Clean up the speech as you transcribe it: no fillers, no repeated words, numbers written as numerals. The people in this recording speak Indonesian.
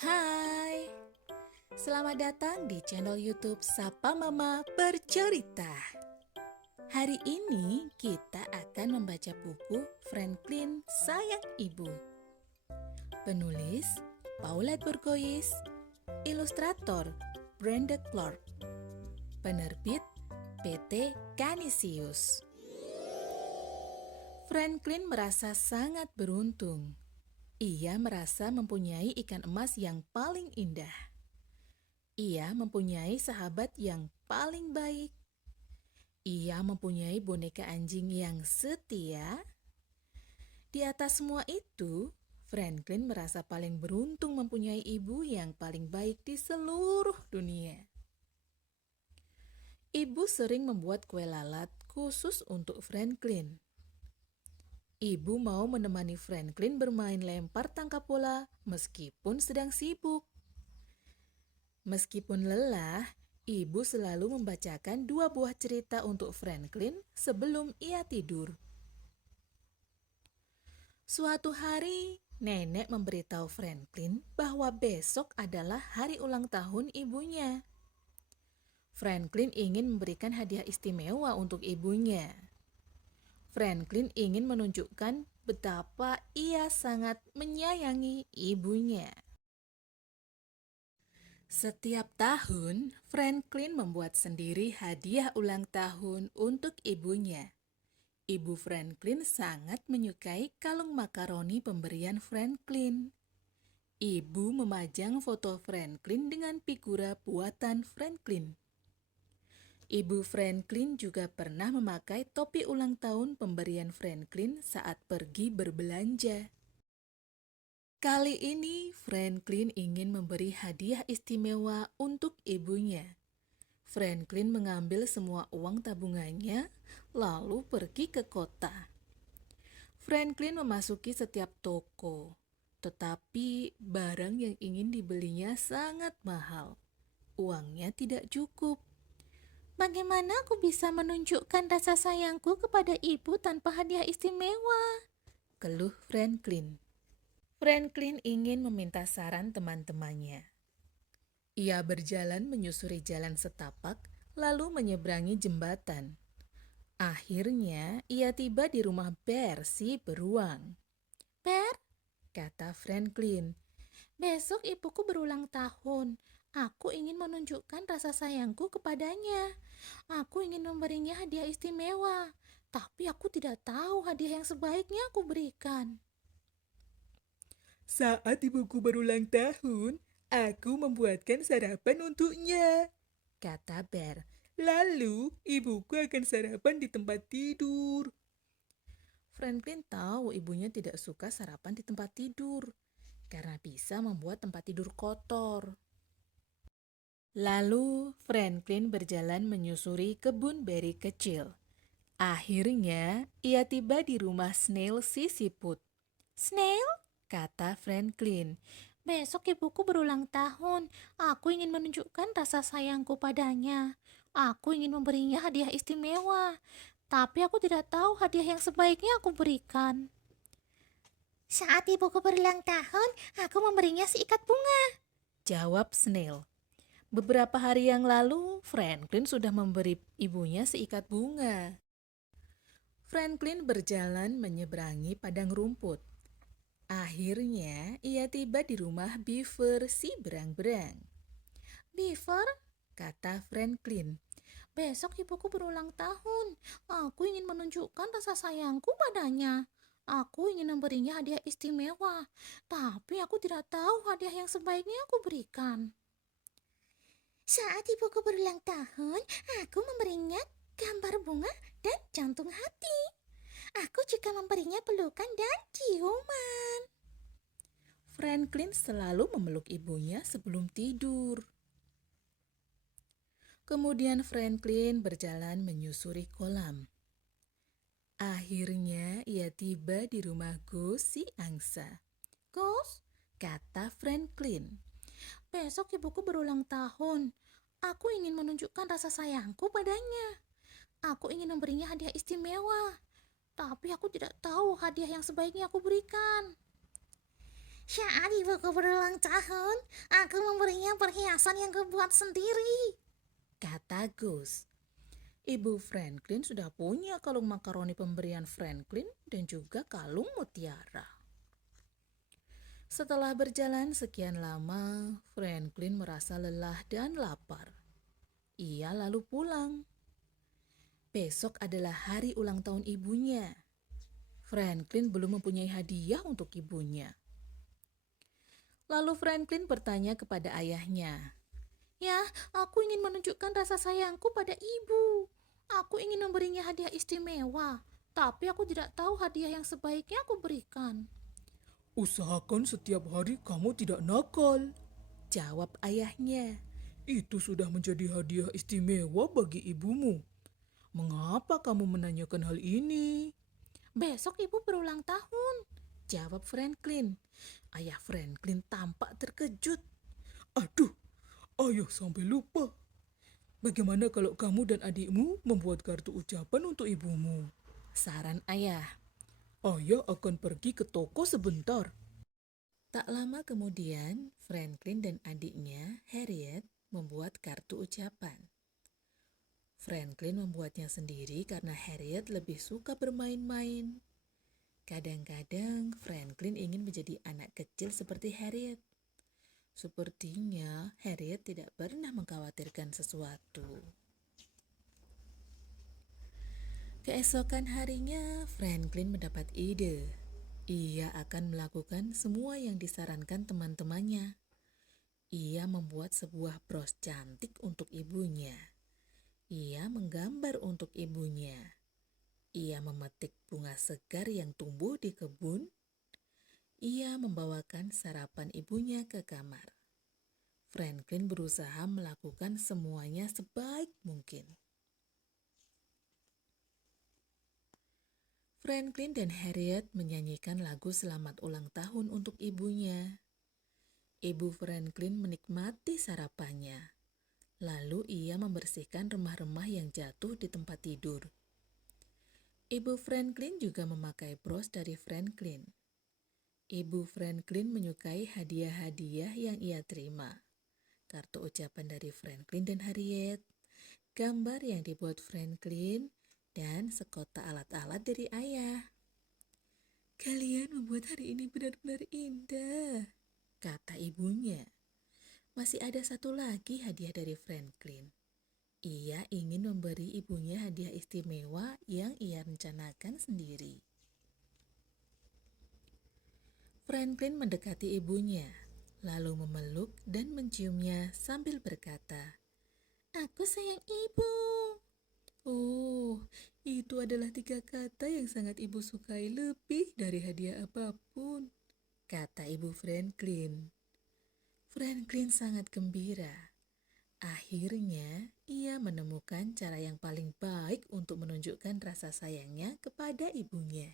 Hai, selamat datang di channel YouTube Sapa Mama Bercerita. Hari ini kita akan membaca buku Franklin Sayang Ibu. Penulis Paulette Bourgeois, ilustrator Brenda Clark, penerbit PT Canisius. Franklin merasa sangat beruntung. Ia merasa mempunyai ikan emas yang paling indah. Ia mempunyai sahabat yang paling baik. Ia mempunyai boneka anjing yang setia. Di atas semua itu, Franklin merasa paling beruntung mempunyai ibu yang paling baik di seluruh dunia. Ibu sering membuat kue lalat khusus untuk Franklin. Ibu mau menemani Franklin bermain lempar tangkap bola meskipun sedang sibuk. Meskipun lelah, ibu selalu membacakan 2 buah cerita untuk Franklin sebelum ia tidur. Suatu hari, nenek memberitahu Franklin bahwa besok adalah hari ulang tahun ibunya. Franklin ingin memberikan hadiah istimewa untuk ibunya. Franklin ingin menunjukkan betapa ia sangat menyayangi ibunya. Setiap tahun, Franklin membuat sendiri hadiah ulang tahun untuk ibunya. Ibu Franklin sangat menyukai kalung makaroni pemberian Franklin. Ibu memajang foto Franklin dengan figura buatan Franklin. Ibu Franklin juga pernah memakai topi ulang tahun pemberian Franklin saat pergi berbelanja. Kali ini, Franklin ingin memberi hadiah istimewa untuk ibunya. Franklin mengambil semua uang tabungannya, lalu pergi ke kota. Franklin memasuki setiap toko, tetapi barang yang ingin dibelinya sangat mahal. Uangnya tidak cukup. Bagaimana aku bisa menunjukkan rasa sayangku kepada ibu tanpa hadiah istimewa? Keluh Franklin. Franklin ingin meminta saran teman-temannya. Ia berjalan menyusuri jalan setapak, lalu menyeberangi jembatan. Akhirnya, ia tiba di rumah Bear si beruang. "Bear," kata Franklin, "besok ibuku berulang tahun. Aku ingin menunjukkan rasa sayangku kepadanya. Aku ingin memberinya hadiah istimewa, tapi aku tidak tahu hadiah yang sebaiknya aku berikan." Saat ibuku berulang tahun, aku membuatkan sarapan untuknya, Kata Bear. lalu ibuku akan sarapan di tempat tidur. Franklin tahu ibunya tidak suka sarapan di tempat tidur karena bisa membuat tempat tidur kotor. Lalu Franklin berjalan menyusuri kebun beri kecil. Akhirnya ia tiba di rumah Snail si siput. "Snail," kata Franklin, "besok ibuku berulang tahun. Aku ingin menunjukkan rasa sayangku padanya. Aku ingin memberinya hadiah istimewa, tapi aku tidak tahu hadiah yang sebaiknya aku berikan." "Saat ibuku berulang tahun, aku memberinya seikat bunga," jawab Snail. Beberapa hari yang lalu, Franklin sudah memberi ibunya seikat bunga. Franklin berjalan menyeberangi padang rumput. Akhirnya, ia tiba di rumah Beaver si berang-berang. "Beaver," kata Franklin, "besok ibuku berulang tahun. Aku ingin menunjukkan rasa sayangku padanya. Aku ingin memberinya hadiah istimewa, tapi aku tidak tahu hadiah yang sebaiknya aku berikan." "Saat ibuku berulang tahun, aku memberinya gambar bunga dan jantung hati. Aku juga memberinya pelukan dan ciuman." Franklin selalu memeluk ibunya sebelum tidur. Kemudian Franklin berjalan menyusuri kolam. Akhirnya ia tiba di rumah Gus si angsa. "Gus," kata Franklin, "besok ibuku berulang tahun. Aku ingin menunjukkan rasa sayangku padanya. Aku ingin memberinya hadiah istimewa, tapi aku tidak tahu hadiah yang sebaiknya aku berikan." Saat ibuku berulang tahun, aku memberinya perhiasan yang kubuat sendiri. kata Gus. Ibu Franklin sudah punya kalung makaroni pemberian Franklin dan juga kalung mutiara. Setelah berjalan sekian lama, Franklin merasa lelah dan lapar. Ia lalu pulang. Besok adalah hari ulang tahun ibunya. Franklin belum mempunyai hadiah untuk ibunya. Lalu Franklin bertanya kepada ayahnya, "Ya, aku ingin menunjukkan rasa sayangku pada ibu. Aku ingin memberinya hadiah istimewa, tapi aku tidak tahu hadiah yang sebaiknya aku berikan." Usahakan setiap hari kamu tidak nakal. Jawab ayahnya. Itu sudah menjadi hadiah istimewa bagi ibumu. Mengapa kamu menanyakan hal ini? "Besok ibu berulang tahun," jawab Franklin. Ayah Franklin tampak terkejut. Aduh, ayah sampai lupa. Bagaimana kalau kamu dan adikmu membuat kartu ucapan untuk ibumu? Saran ayah. Ayah akan pergi ke toko sebentar. Tak lama kemudian, Franklin dan adiknya, Harriet, membuat kartu ucapan. Franklin membuatnya sendiri karena Harriet lebih suka bermain-main. Kadang-kadang Franklin ingin menjadi anak kecil seperti Harriet. Sepertinya Harriet tidak pernah mengkhawatirkan sesuatu. Keesokan harinya, Franklin mendapat ide. Ia akan melakukan semua yang disarankan teman-temannya. Ia membuat sebuah bros cantik untuk ibunya. Ia menggambar untuk ibunya. Ia memetik bunga segar yang tumbuh di kebun. Ia membawakan sarapan ibunya ke kamar. Franklin berusaha melakukan semuanya sebaik mungkin. Franklin dan Harriet menyanyikan lagu selamat ulang tahun untuk ibunya. Ibu Franklin menikmati sarapannya. Lalu ia membersihkan remah-remah yang jatuh di tempat tidur. Ibu Franklin juga memakai bros dari Franklin. Ibu Franklin menyukai hadiah-hadiah yang ia terima. Kartu ucapan dari Franklin dan Harriet, gambar yang dibuat Franklin, dan sekotak alat-alat dari ayah. "Kalian membuat hari ini benar-benar indah," kata ibunya. Masih ada satu lagi hadiah dari Franklin. Ia ingin memberi ibunya hadiah istimewa yang ia rencanakan sendiri. Franklin mendekati ibunya, lalu memeluk dan menciumnya sambil berkata, "Aku sayang ibu." Oh, itu adalah 3 kata yang sangat ibu sukai lebih dari hadiah apapun, kata ibu Franklin. Franklin sangat gembira. Akhirnya, ia menemukan cara yang paling baik untuk menunjukkan rasa sayangnya kepada ibunya.